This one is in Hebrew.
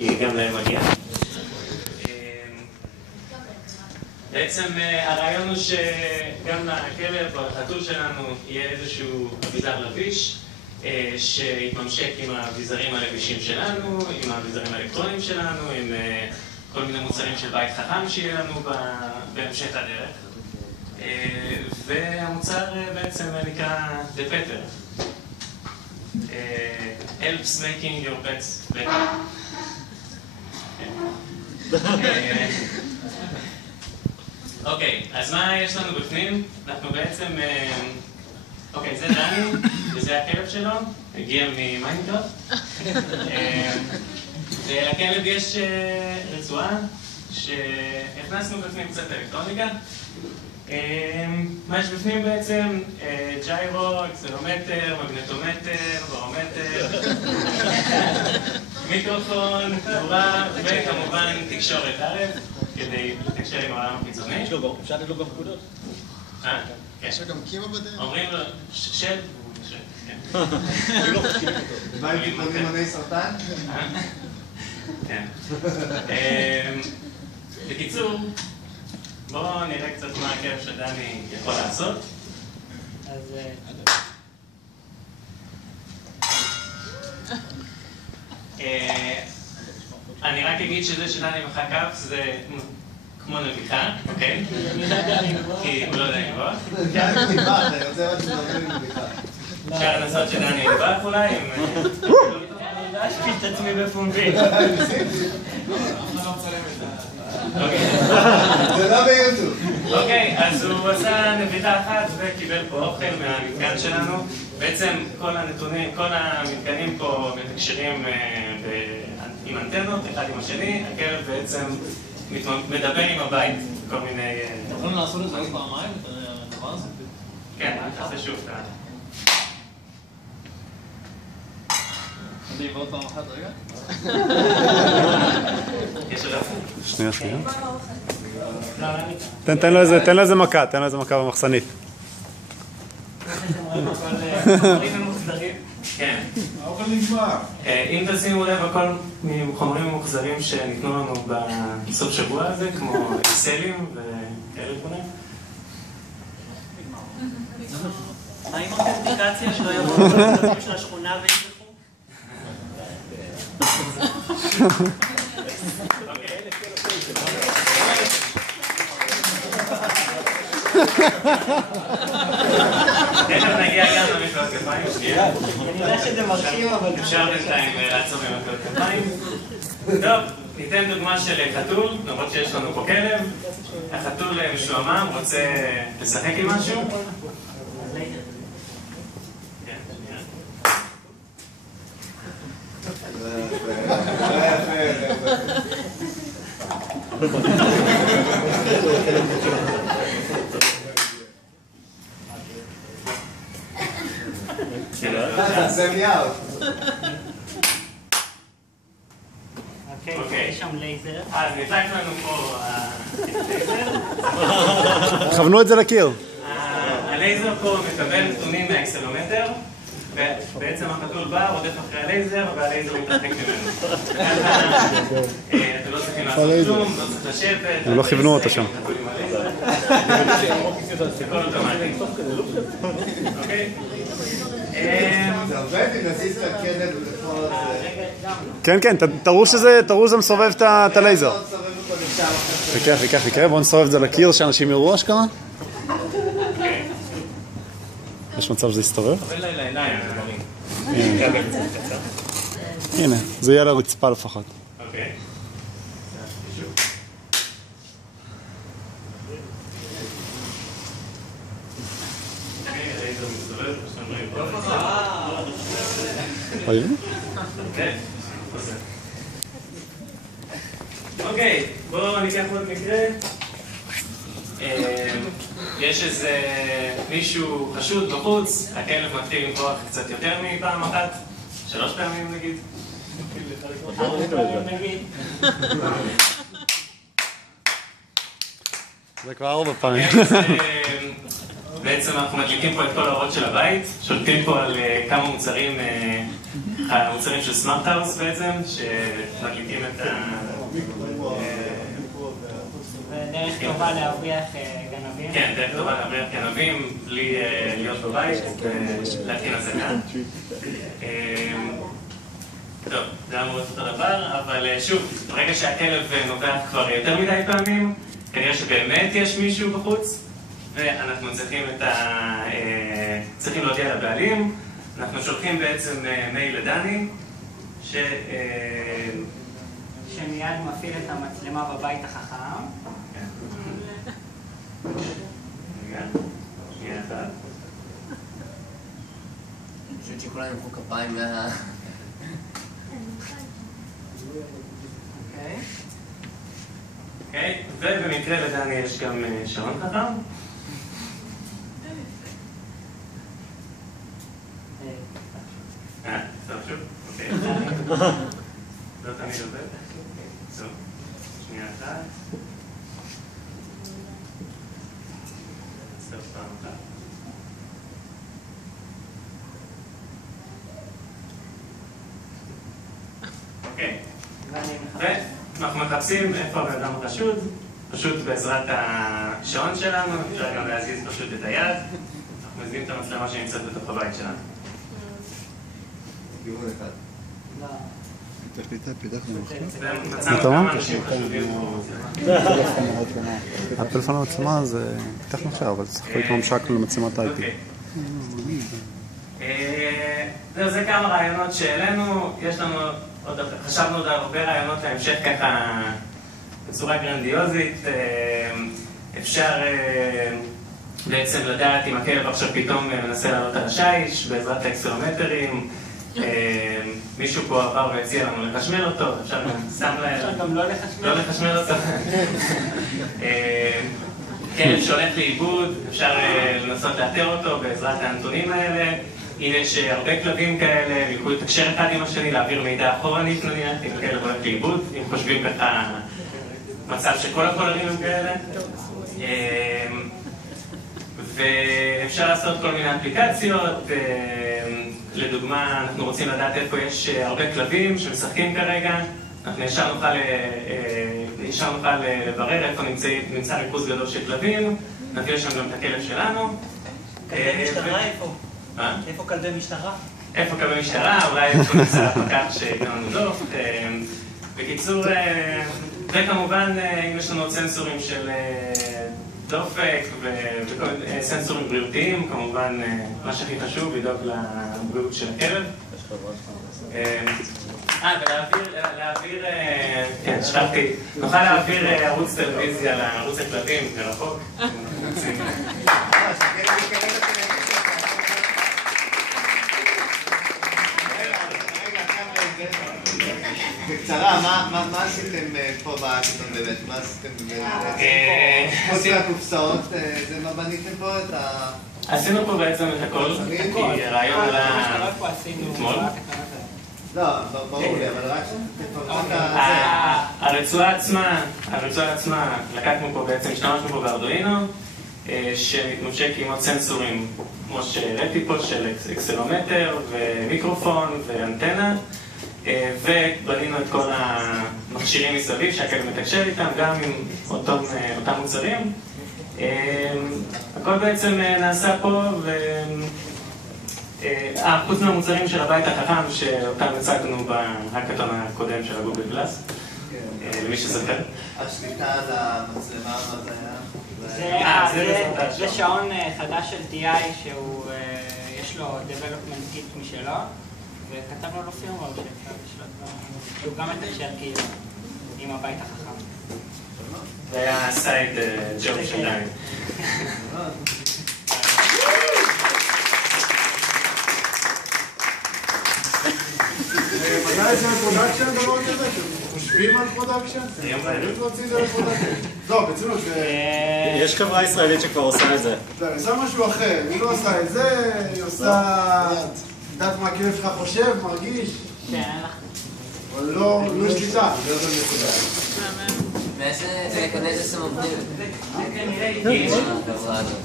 גם להם מגיע. בעצם הרעיון הוא שגם לכלב או לחתול שלנו יהיה איזשהו אביזר לביש שיתממשק עם האביזרים הלבישים שלנו, עם האביזרים האלקטרוניים שלנו, עם כל מיני מוצרים של בית חכם שיהיה לנו בהמשך הדרך. והמוצר בעצם נקרא The Petter. Helps making your pets better. אוקיי, אז מה יש לנו בפנים? אנחנו בעצם... אוקיי, זה דני, וזה הכלב שלו, הגיע ממיינקראפט. ולכלב יש רצועה שהכנסנו בפנים קצת אלקטרוניקה. מה יש בפנים בעצם? ג'יירו, אקסלומטר, מגנטומטר, ברומטר, מיקרופון, תאורה, וכמובן תקשורת ערב, כדי לתקשר עם העולם החיצוני. אפשר לתת לו גם פקודות? יש לו גם קימה בדרך? אומרים לו, שב, כן. מה עם טיפולים מוני סרטן? כן. בקיצור, בואו נראה קצת מה הכלב שדני יכול לעשות. אז... אני רק אגיד שזה שדני מחא כף זה כמו נביחה, אוקיי? כי הוא לא יודע לנבוח. כן, נבח, אני רוצה רק שדבר עם נביחה. אפשר לנסות שדני נבח אולי? אני להשפיל את עצמי בפומבי. זה לא ביוטיוב. אוקיי, אז הוא עשה נביחה אחת וקיבל פה אוכל מהמתקן שלנו. בעצם כל הנתונים, כל המתקנים פה מתקשרים עם אנטנות, אחד עם השני. הכלב בעצם מדבר עם הבית, כל מיני... אתם יכולים לעשות את זה פעמיים, את הדבר הזה? כן, תעשה שוב את ה... אני אעבור פעם אחת רגע? יש עוד אחת? שנייה. תן לו איזה מכה, במחסנית. כן. האוכל נגמר. אם תשימו לב, הכל מחומרים ממוחזרים שניתנו לנו בסוף שבוע הזה, כמו אקסלים וכאלה דברים. מה עם האותנטיקציה שלא יבואו לדברים של השכונה וישלחו? תכף נגיע גם למחיאות כפיים, שנייה. אני יודע שזה מרשים, אבל... אפשר בינתיים לעצור עם מחיאות כפיים. טוב, ניתן דוגמה של חתול, למרות שיש לנו פה כלב. החתול משועמם, רוצה לשחק עם משהו. זה מיהו. אוקיי, יש שם לייזר. אז נדלק לנו פה הלייזר. כוונו את זה לקיר. הלייזר פה מקבל נתונים מהאקסלומטר, ובעצם החתול בא, רודף אחרי הלייזר, והלייזר מתרחק ממנו. אתם לא צריכים לעשות כלום, לא צריך לשבת. הם לא כיוונו אותו שם. זה כל אוטומטי. אוקיי? זה עובד אם נזיז את הכלב ולכל זה... כן, תראו שזה מסובב את הלייזר. חכה, בואו נסובב את זה לקיר שאנשים יראו אשכרה. יש מצב שזה יסתובב? הנה, זה יהיה לרצפה לפחות. אוקיי. אוקיי, בואו ניקח עוד מקרה. יש איזה מישהו חשוד בחוץ, הכלב מתחיל לנבוח קצת יותר מפעם אחת, 3 פעמים נגיד. 4 פעמים נגיד. זה כבר 4 פעמים. בעצם אנחנו מדליקים פה את כל האורות של הבית, שולטים פה על כמה מוצרים, מוצרים של סמארט האוס בעצם, שמדליקים את ה... ודרך טובה להבריח גנבים. כן, דרך טובה להבריח גנבים, בלי להיות בבית ולהתקין הזקה. טוב, זה אמור להיות אותו דבר, אבל שוב, ברגע שהכלב נובח כבר יותר מדי פעמים, כנראה שבאמת יש מישהו בחוץ, ואנחנו צריכים להודיע לבעלים. אנחנו שולחים בעצם מייל לדני, שמיד מפעיל את המצלמה בבית החכם. רגע, שנייה אחת. אני חושבת שכולם ימחאו כפיים מה... אוקיי, ובמקרה לדני יש גם שעון חכם. טוב, שוב, אוקיי. לא תמיד עובד. טוב, שנייה אחת. סוף פעם אחת. אוקיי. ואנחנו מחפשים איפה הבן אדם החשוד, פשוט בעזרת השעון שלנו, אפשר גם להזיז פשוט את היד. אנחנו מזיזים את המצלמה שנמצאת בתוך הבית שלנו. כיוון אחד. לא. מצאנו כמה אנשים חשובים פה. הפלאפון המצלמה זה פיתחנו עכשיו, אבל צריך להיות ממשק למצלמת IP. זה כמה רעיונות שהעלינו, חשבנו עוד הרבה רעיונות להמשך ככה בצורה גרנדיוזית. אפשר בעצם לדעת אם הכלב עכשיו פתאום מנסה לעלות על השיש בעזרת האקסלומטרים. מישהו פה עבר והציע לנו לחשמל אותו, אפשר גם לא לחשמל אותו. כלב שהולך לאיבוד, אפשר לנסות לאתר אותו בעזרת הנתונים האלה. אם יש הרבה כלבים כאלה, הם יכולו לתקשר אחד עם השני, להעביר מידע אחורנית נניח, אם הכלב הולך לאיבוד, אם חושבים ככה מצב שכל הקולרים הם כאלה. ואפשר לעשות כל מיני אפליקציות. לדוגמה, אנחנו רוצים לדעת איפה יש הרבה כלבים שמשחקים כרגע. אנחנו ישר נוכל לברר איפה נמצא ריכוז גדול של כלבים. נביא לשם גם את הכלב שלנו. כלבי משטרה איפה? מה? איפה כלבי משטרה? איפה כלבי משטרה? אולי איפה נמצא הפקח שייתן לנו דוח. בקיצור, וכמובן אם יש לנו עוד סנסורים של דופק וסנסורים בריאותיים, כמובן מה שהכי חשוב, לדאוג לבריאות של הכלב. ולהעביר, כן, שכחתי, נוכל להעביר ערוץ טלוויזיה לערוץ הכלבים מרחוק. בקצרה, מה עשיתם פה באקטון באמת? מה עשיתם באמת? חוץ מהקופסאות, זה מה בניתם פה את ה... עשינו פה בעצם את הכל, כי הרעיון עלה אתמול. לא, ברור לי, אבל רק הרצועה עצמה, לקחנו פה בעצם, השתמשנו פה בארדואינו, שמתממשק עם עוד סנסורים, כמו שהראיתי פה, של אקסלומטר ומיקרופון ואנטנה. ובנינו את כל המכשירים מסביב שהכלב מתקשר איתם, גם עם אותם מוצרים. הכל בעצם נעשה פה, חוץ מהמוצרים של הבית החכם שאותם הצגנו בהאקתון הקודם של הגוגל גלאס, למי שזוכר. השליטה על המצלמה, מה זה היה? זה שעון חדש של TI שיש לו development kit משלו, וכתבנו לו פירמוור שאפשר לשלוט שהוא גם מתקשר כאילו עם הבית החכם. זה היה סייד ג'וב של דני. מתי זה פרודקשן דבר כזה? חושבים על פרודקשן? לא, בצורות זה... יש חברה ישראלית שכבר עושה את זה. היא עושה משהו אחר, היא לא עושה את זה, היא עושה... יודעת מה הכלב שלך חושב, מרגיש? כן, אבל לא שליטה. מאיזה סם עובדים? גיל. החברה הזאת.